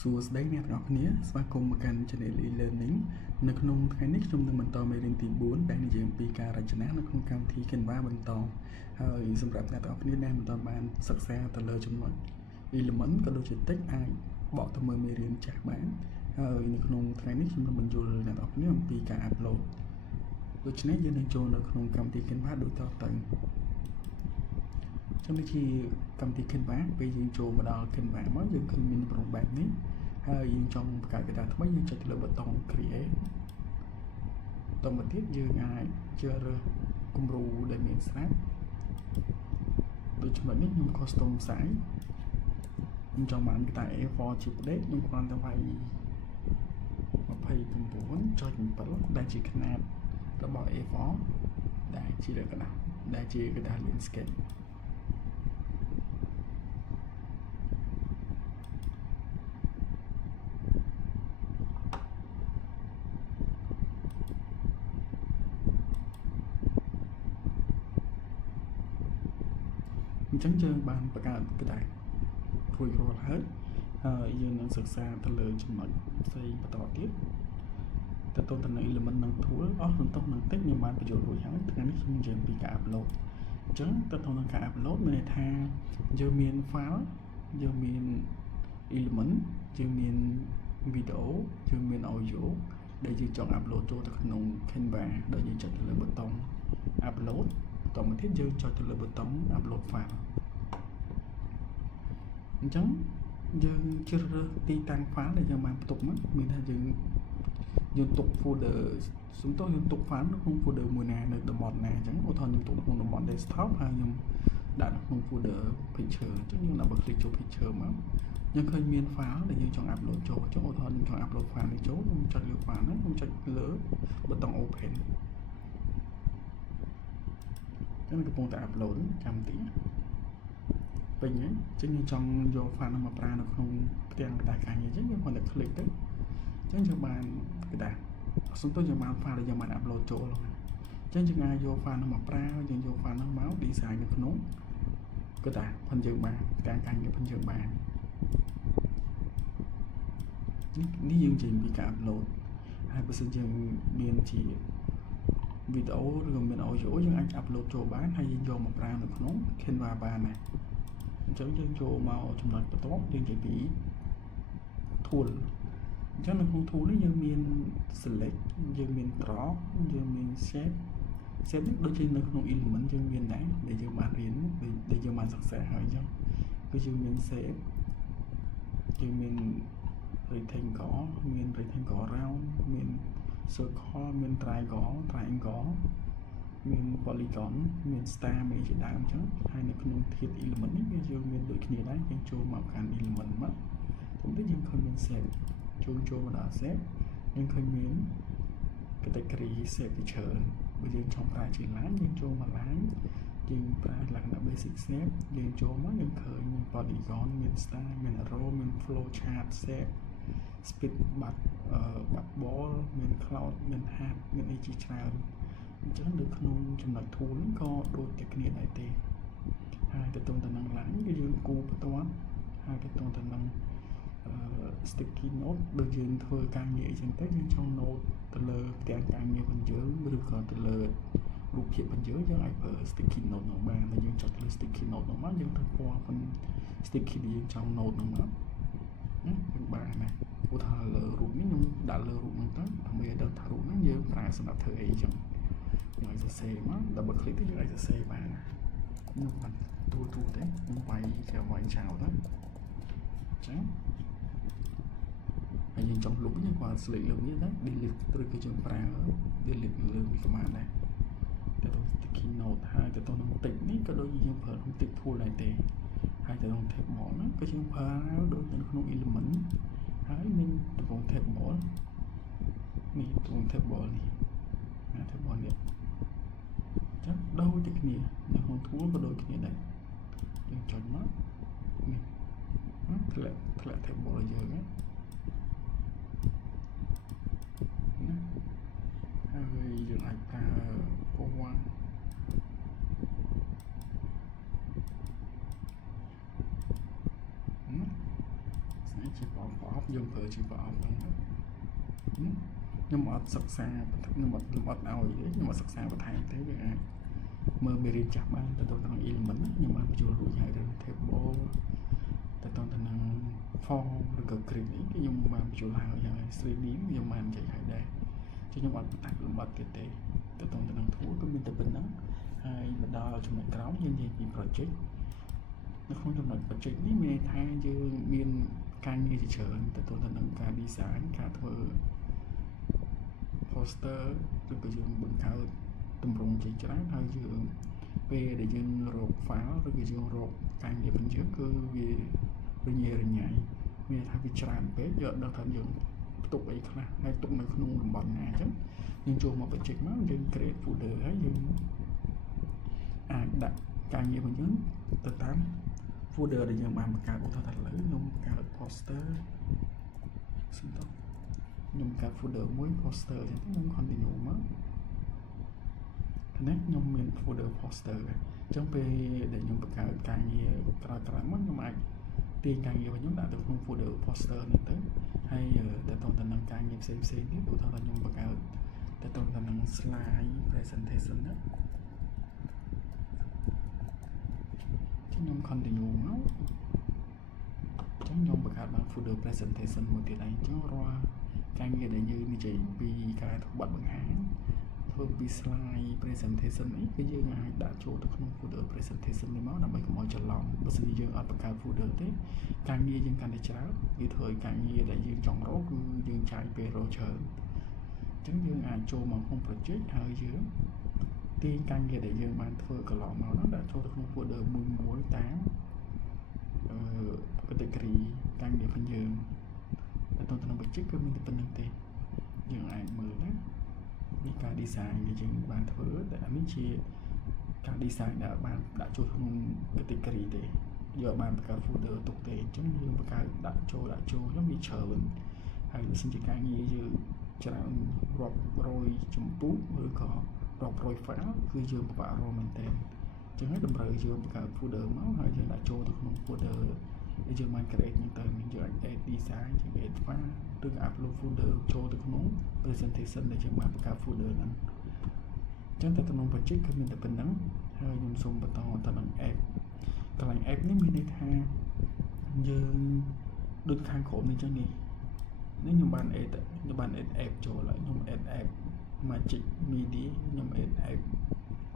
សួស្តីអ្នកទាំងអស់គ្នាស្វាគមន៍មកកាន់ Channel e-learning នៅក្នុងថ្ងៃនេះខ្ញុំនឹងបន្តមេរៀនទី4ដែលនិយាយអំពីការរចនានៅក្នុងកម្មវិធី Canva បន្តហើយសម្រាប់អ្នកទាំងអស់គ្នាដែលមិនទាន់បានសិក្សាទៅលើចំណុច element ក៏ដូចជា text អាចបកទៅមើលមេរៀនចាស់បានហើយនៅក្នុងថ្ងៃនេះខ្ញុំនឹងបញ្យល់អ្នកទាំងអស់គ្នាអំពីការ upload ដូច្នេះយើងនឹងចូលនៅក្នុងកម្មវិធី Canva ដូចតទៅចាំនេះជាកម្មវិធី Canva ពេលយើងចូលមកដល់ Canva មកយើងឃើញមានប្រព័ន្ធបែបនេះហើយយើងចង់បង្កើតកេរ្តិ៍ថ្មីយើងចុចទៅលើប៊ូតុង create តមកទៀតយើងអាចជ្រើសរើសគំរូដែលមានស្រាប់ដូចចំណុចនេះខ្ញុំ custom size ខ្ញុំចង់បានកេរ្តិ៍ A4 ជាផ្ដេកខ្ញុំគ្រាន់តែវាយ 29.7 ដែលជាຂະຫນາດរបស់ A4 ដែលជាលក្ខណៈដែលជាកេរ្តិ៍ landscapeអញ្ចឹងយើងបានបង្កើតកេរ្តិ៍រួចរាល់ហើយយើងនឹងសិក្សាទៅលើចំណុចផ្សេងបន្តទៀតតើតើទៅនឹង element នឹង tool អស់សន្ទុះនឹងតិចខ្ញុំបានបញ្យល់រួចហើយថ្ងៃនេះខ្ញុំនិយាយពីការ upload អញ្ចឹងតើទៅនឹងការ upload មានន័យថាយើងមាន file យើងមាន element យើងមាន video យើងមាន audio ដែលយើងចង់ upload ចូលទៅក្នុង Canva ដោយយើងចុចទៅលើប៊ូតុង upload តមកទៀតយើងចុចទៅលើប៊ូតុង upload file អញ្ចឹងយើងជ្រើសរើសទីតាំង file ដែលយើងបានផ្ទុកមកមានថាយើងទុក folder សំទោសយើងទុក file នៅក្នុង folder មួយណានៅតំបន់ណាអញ្ចឹងឧទាហរណ៍ខ្ញុំទុកក្នុងតំបន់ desktop ហើយខ្ញុំដាក់នៅក្នុង folder picture អញ្ចឹងយើង double click ចូល picture មកយើងឃើញមាន file ដែលយើងចង់ upload ចូលអញ្ចឹងឧទាហរណ៍ខ្ញុំចង់ upload file នេះចូលខ្ញុំចុចលើ file ហ្នឹងខ្ញុំចុចលើប៊ូតុង open អញ្ចឹងកំពុងតែ upload ចាំតិចពេញហើយអញ្ចឹងយើងចង់យក file ហ្នឹងមកប្រើនៅក្នុងផ្ទាំងកតាខាងនេះអញ្ចឹងយើងគ្រាន់តែ click ទៅអញ្ចឹងយើងបានកតាសំទោសយើងបាន file ដែលយើងបាន upload ចូលអញ្ចឹងយើងអាចយក file ហ្នឹងមកប្រើយើងយក file ហ្នឹងមក design នៅក្នុងកតាផងយើងបានផ្ទាំងខាងនេះផងយើងបាននេះយើងនិយាយពីការ upload ហើយបើសិនយើងមានជាវីដេអូឬក៏មាន audio យើងអាច upload ចូលបានហើយយើងយកមកប្រើនៅក្នុង Canva បានដែរអញ្ចឹងយើងចូលមកចំណុចបន្ទាប់យើងនិយាយពី tool អញ្ចឹងនៅក្នុង tool នេះយើងមាន select យើងមាន drop យើងមាន shape នេះដូចជានៅក្នុង element យើងមានដែរដែលយើងបានរៀនដែលយើងបានសិក្សាហើយអញ្ចឹងគឺយើងមាន shape យើងមាន rectangle មាន rectangle round មាន circle មាន triangle មាន polygon មាន star មានជាដើមអញ្ចឹងហើយនៅក្នុងធាតុ element នេះយើងមានដូចគ្នាដែរយើងចូលមកកាន់ element មកទៅទៀតយើងឃើញមាន shape ចូលមកដល់ shape យើងឃើញមាន category shape ជាច្រើនបើយើងចង់ប្រើជា line យើងចូលមក line យើងប្រើលក្ខណៈ basic shape យើងចូលមកយើងឃើញមាន polygon មាន star មាន arrow មាន flow chart shape speed ball មាន cloud មាន heart មានអីជាច្រើនអញ្ចឹងនៅក្នុងចំណុច tool ហ្នឹងក៏ដូចតែគ្នាដែរទេហើយទៅទៅនឹង line គឺយើងគូបន្ទាត់ហើយទៅទៅនឹងsticky note ដូចយើងធ្វើការងារអីចឹងទៅយើងចង់ note ទៅលើផ្ទាំងការងាររបស់យើងឬក៏ទៅលើរូបភាពរបស់យើងអាចប្រើ sticky note នោះបានតែយើងចុចលើ sticky note នោះមកយើងទៅពណ៌ប៉ុន sticky ដែលយើងចង់ note នោះមកយើងបានណាឧទាហរណ៍លើរូបនេះខ្ញុំដាក់លើរូបហ្នឹងទៅដើម្បីឲ្យដឹងថារូបហ្នឹងយើងប្រើសម្រាប់ធ្វើអីចឹងយើងអាចសរសេរមក double click ទៅយើងអាចសរសេរបានខ្ញុំបានទូទេខ្ញុំវាយចោលទៅចឹងហើយយើងចង់លុបយើងគាត់ select លើវាទៅ delete ឬក៏យើងប្រើ delete លើវាក៏បានដែរតែទៅ sticky note ហើយទៅទៅនឹង text នេះក៏ដូចយើងប្រើក្នុង text tool ដែរទេហើយទៅក្នុង table ហ្នឹងក៏យើងប្រើដូចនៅក្នុង element ហើយមានតំបន់ table នេះតំបន់ table នេះ table នេះចឹងដូចតែគ្នានៅក្នុង tool ក៏ដូចគ្នាដែរយើងចុចមកនេះធ្លាក់ table យើងណាហើយយើងអាចប្រើពណ៌ស្អីជា ប្រអប់យើងប្រើជាប្រអប់ហ្នឹងខ្ញុំអត់សិក្សាខ្ញុំអត់ឲ្យទេខ្ញុំអត់សិក្សាបន្ថែមទេយើងអាចមើលមេរៀនចាស់បានទៅក្នុង element ខ្ញុំបានបញ្ចូលរួចហើយរឿង table ទៅនឹង form ឬក៏ grid នេះខ្ញុំបានបញ្ចូលហើយ 3D ខ្ញុំបាននិយាយហើយដែរchứខ្ញុំអត់អាចលំបាត់ទៀតទេទៅនឹង tool គឺមានតែប៉ុណ្ណឹងហើយមកដល់ចំណុចក្រោមយើងនិយាយពី project នៅក្នុងចំណុច project នេះមានន័យថាយើងមានការងារជាច្រើនទៅនឹងការ design ការធ្វើ poster ឬក៏យើងបង្កើតទម្រង់ជាច្រើនហើយយើងពេលដែលយើងរក file ឬក៏យើងរកការងាររបស់យើងគឺវារញ៉េរញ៉ៃមានថាវាច្រើនពេកយើងអត់ដឹងថាយើងផ្ទុកអីខ្លះហើយទុកនៅក្នុងតំបន់ណាអញ្ចឹងយើងចូលមក project មកយើង create folder ហើយយើងអាចដាក់ការងាររបស់យើងទៅតាម folder ដែលយើងបានបង្កើតឧទាហរណ៍ថាឥឡូវខ្ញុំបង្កើត poster ខ្ញុំបង្កើត folder មួយ poster អញ្ចឹងខ្ញុំ continue មកនេះខ្ញុំមាន folder poster អញ្ចឹងពេលដែលខ្ញុំបង្កើតការងារក្រោយៗមកខ្ញុំអាចទាញការងាររបស់ខ្ញុំដាក់ទៅក្នុង folder poster នេះទៅហើយទៅនឹងការងារផ្សេងទៀតឧទាហរណ៍ថាខ្ញុំបង្កើតទៅនឹង slide presentation ណាខ្ញុំ continue មកខ្ញុំបង្កើតបាន folder presentation មួយទៀតហើយអញ្ចឹងរាល់ការងារដែលយើងនិយាយពីការធ្វើបទបង្ហាញធ្វើពី slide presentation នេះគឺយើងអាចដាក់ចូលទៅក្នុង folder presentation នេះមកដើម្បីកុំឲ្យច្រឡំបើសិនជាយើងអត់បង្កើត folder ទេការងារយើងកាន់តែច្រើនវាធ្វើឲ្យការងារដែលយើងចង់រកគឺយើងចាយពេលរកច្រើនអញ្ចឹងយើងអាចចូលមកក្នុង project ហើយយើងទាញការងារដែលយើងបានធ្វើកន្លងមកនោះដាក់ចូលទៅក្នុង folder មួយតាម category ការងាររបស់យើងទៅក្នុង project គឺមានតែប៉ុណ្្នឹងទេយើងអាចមើលណានេះការ design ដែលយើងបានធ្វើតែអានេះជាការ design ដែលបានដាក់ចូលក្នុង category ទេយកបានបង្កើត folder ទុកទេអញ្ចឹងយើងបង្កើតដាក់ចូលខ្ញុំវាច្រើនហើយបើសិនជាការងារយើងច្រើនរាប់រយចម្ពោះឬក៏រាប់រយ file គឺយើងពិបាករកមែនទែនអញ្ចឹងហើយតម្រូវយើងបង្កើត folder មកហើយយើងដាក់ចូលទៅក្នុង folder ដែលយើងបាន create ហ្នឹងទៅយើងអាច add design យើង add file ឬ upload folder ចូលទៅក្នុង presentation ដែលយើងបានបង្កើត folder ហ្នឹងអញ្ចឹងទៅក្នុង project គឺមានតែប៉ុណ្្នឹងហើយខ្ញុំសូមបន្តទៅនឹង app កន្លែង app នេះមានន័យថាយើងដូចខាងក្រោមនេះអញ្ចឹងនេះខ្ញុំបាន add app ចូលហើយខ្ញុំ add app Magic Media ខ្ញុំ add app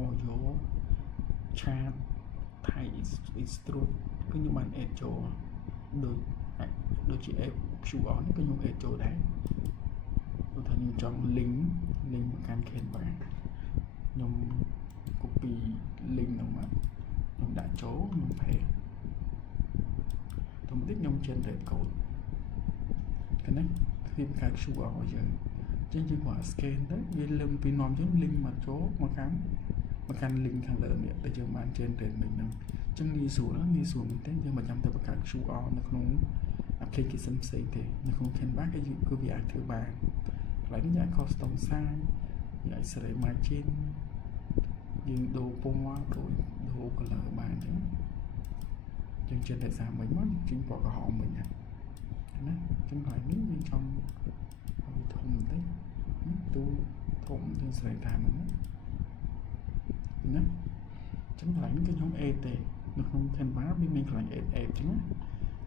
audio chat Thai Extrude គឺខ្ញុំបាន add ចូលដូចជា app QR នេះគឺខ្ញុំ add ចូលដែរព្រោះថាខ្ញុំចង់ link មកកាន់ Canva ខ្ញុំ copy link ហ្នឹងមកខ្ញុំដាក់ចូលខ្ញុំ paste ទៅបន្តិចខ្ញុំ generate code គឺណាគឺបង្កើត QR ឲ្យយើងចឹងយើងគាត់ scan ទៅវាលឹមពីនាំយើង link មកចូលមកកាន់ link ខាងលើនេះដែលយើងបាន generate មិញហ្នឹងចឹងងាយស្រួលមែនទេយើងមិនចាំទៅបង្កើត QR នៅក្នុង application ផ្សេងទេនៅក្នុង Canva គឺវាអាចធ្វើបានកន្លែងនេះយើងអាច custom size យើងអាច select margin យើងដូរពណ៌ដូរ color បានចឹងយើង generate សារមិញមកចេញពណ៌ក្រហមមិញណាចឹងកន្លែងនេះយើងចង់ឲ្យធំបន្តិចទូធំយើងស្រែកតាមហ្នឹងណាចឹងកន្លែងនេះគឺខ្ញុំ add ទេនៅក្នុង Canva វាមានកន្លែង add ចឹងណា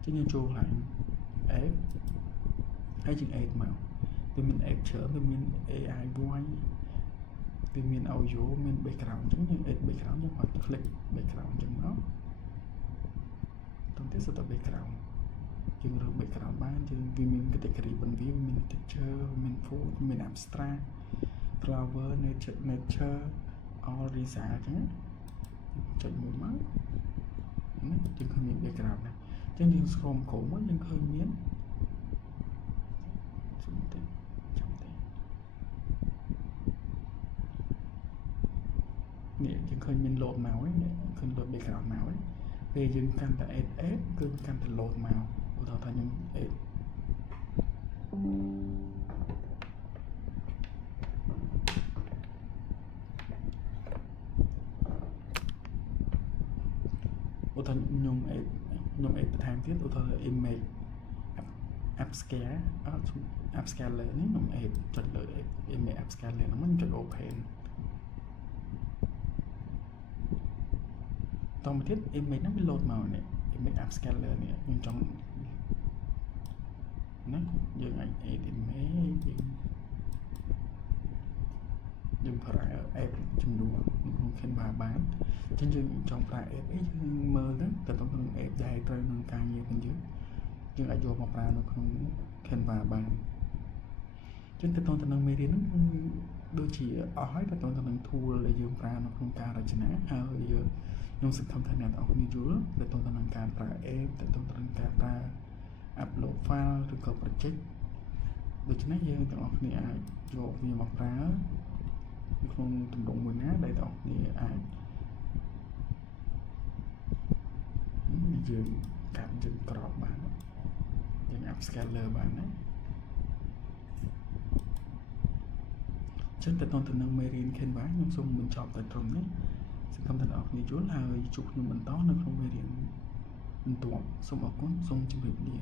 ចឹងយើងចូលកន្លែង add ហើយយើង add មកវាមាន add ច្រើនវាមាន AI voice វាមាន audio មាន background ចឹងយើង add background យើងគាត់ click background ចឹងមកទៅសុទ្ធតែ background យើងរើស background បានយើងវាមាន category របស់វាមាន texture មាន food មាន abstract flower nature all design អញ្ចឹងចុចមួយមកណាយើងឃើញមាន background ណាអញ្ចឹងយើង scroll ក្រោមមកយើងឃើញមានចាំទេនេះយើងឃើញមាន load មកហើយនេះឃើញ load background មកហើយពេលយើងកាន់តែ add គឺកាន់តែ load មកឧទាហរណ៍ថាខ្ញុំ add ឧទាហរណ៍ខ្ញុំ add បន្ថែមទៀតឧទាហរណ៍ image app scan app scanner នេះខ្ញុំ app ចុចលើ image app scanner ហ្នឹងខ្ញុំចុច open តមកទៀត image ហ្នឹងវា load មកនេះ image app scanner នេះខ្ញុំចង់ណាយើងអាច edit image យើងប្រើ app ចំនួនក្នុង Canva បានអញ្ចឹងយើងចង់ប្រើ app អីយើងមើលទៅទៅក្នុង app ដែលត្រូវនឹងការងាររបស់យើងអាចយកមកប្រើនៅក្នុង Canva បានអញ្ចឹងទៅនឹងមេរៀនហ្នឹងគឺដូចជាអស់ហើយទៅនឹង tool ដែលយើងប្រើនៅក្នុងការរចនាហើយខ្ញុំសង្ឃឹមថាអ្នកទាំងអស់គ្នាយល់ទៅនឹងការប្រើ app ទៅនឹងការប្រើ upload file ឬក៏ project ដូច្នេះយើងទាំងអស់គ្នាអាចយកវាមកប្រើក្នុងទម្រង់មួយណាដែលអ្នកគ្នាអាចយើងកាត់យើងក្របបានយើង app scaler បានណាចឹងទៅនឹងមេរៀន Canva ខ្ញុំសូមបញ្ចប់តែត្រឹមនេះសង្ឃឹមថាអ្នកគ្នាយល់ហើយជួបខ្ញុំបន្តនៅក្នុងមេរៀនបន្ទាប់សូមអរគុណសូមជម្រាបលា